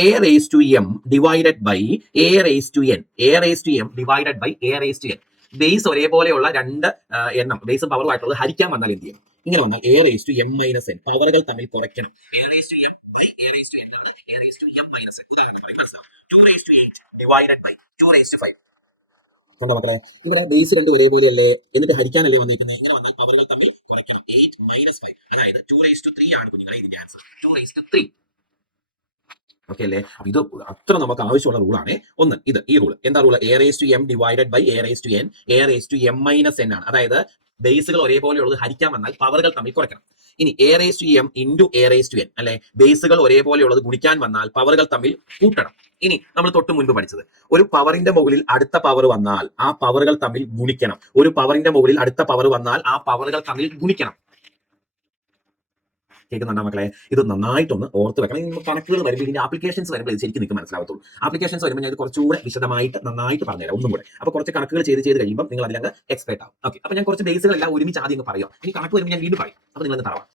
A raise to m divided by a raise to n, a raise to m divided by a raise to n. Base ഒരേപോലെയുള്ള രണ്ട് എണ്ണം ബേസും പവറും ആയിട്ടുള്ളത് ഹരിക്കാൻ വന്നാൽ എന്ത് ചെയ്യും? ഇങ്ങനെ വന്നാൽ a raise to m minus n, പവറുകൾ തമ്മിൽ കുറയ്ക്കണം. A raise to m by a raise to n ആണ് a raise to m minus n. ഉദാഹരണം പറയും മനസ്സിലാവും. 2 raise to 8 divided by 2 raise to 5. കണ്ടോ മക്കളെ, ഇവിടെ ബേസ് രണ്ട് ഒരേപോലെയല്ലേ, എന്നിട്ട് ഹരിക്കാനല്ലേ വന്നിരിക്കുന്നത്. ഇങ്ങനെ വന്നാൽ പവറുകൾ തമ്മിൽ കുറയ്ക്കണം. 8 മൈനസ് 5, അതായത് 2 റേസ് ടു 3 ആണ് കുഞ്ഞുങ്ങളെ ഇതിന്റെ ആൻസർ. 2 raise to 3. ഓക്കെ അല്ലേ? അപ്പൊ ഇത് അത്ര നമുക്ക് ആവശ്യമുള്ള റൂളാണ്. ഒന്ന് ഇത് ഈ റൂൾ എന്താ? Rule a raise to m divided by a raise to n, a raise to m minus n ആണ്. അതായത് ബേസുകൾ ഒരേപോലെയുള്ളത് ഹരിക്കാൻ വന്നാൽ പവറുകൾ തമ്മിൽ കുറയ്ക്കണം. ഇനി a raise to m into a raise to n അല്ലെ, ബേസുകൾ ഒരേപോലെയുള്ളത് ഗുണിക്കാൻ വന്നാൽ പവറുകൾ തമ്മിൽ കൂട്ടണം. ഇനി നമ്മൾ തൊട്ട് മുൻപ് പഠിച്ചത്, ഒരു പവറിന്റെ മുകളിൽ അടുത്ത പവർ വന്നാൽ ആ പവറുകൾ തമ്മിൽ ഗുണിക്കണം. ഒരു പവറിന്റെ മുകളിൽ അടുത്ത പവർ വന്നാൽ ആ പവറുകൾ തമ്മിൽ ഗുണിക്കണം. കേൾക്കുന്നുണ്ടോ മക്കളെ? ഇത് നന്നായിട്ടൊന്ന് ഓർത്ത് വെക്കണം. കണക്കുകൾ വരുമ്പോൾ ഇതിന്റെ ആപ്ലിക്കേഷൻസ് വരുമ്പോൾ ഇത് ശരിക്കും നിങ്ങൾക്ക് മനസ്സിലാവത്തുള്ളൂ. ആപ്ലിക്കേഷൻസ് വരുമ്പോൾ ഞാൻ ഇത് കുറച്ചുകൂടെ വിശദമായിട്ട് നന്നായിട്ട് പറഞ്ഞുതരാം ഒന്നും കൂടെ. അപ്പോൾ കുറച്ച് കണക്കുകൾ ചെയ്ത് കഴിയുമ്പോൾ നിങ്ങൾ അതിലങ്ങ് എക്സ്പെർട്ട് ആവും. ഓക്കെ, അപ്പോൾ ഞാൻ കുറച്ച് ബേസുകളെല്ലാം ഒരുമിച്ച് ആദ്യം പറയാം. ഇനി കണക്ക് വരുമ്പോൾ ഞാൻ വീണ്ടും പറയും. അപ്പോൾ നിങ്ങൾ തറവാം.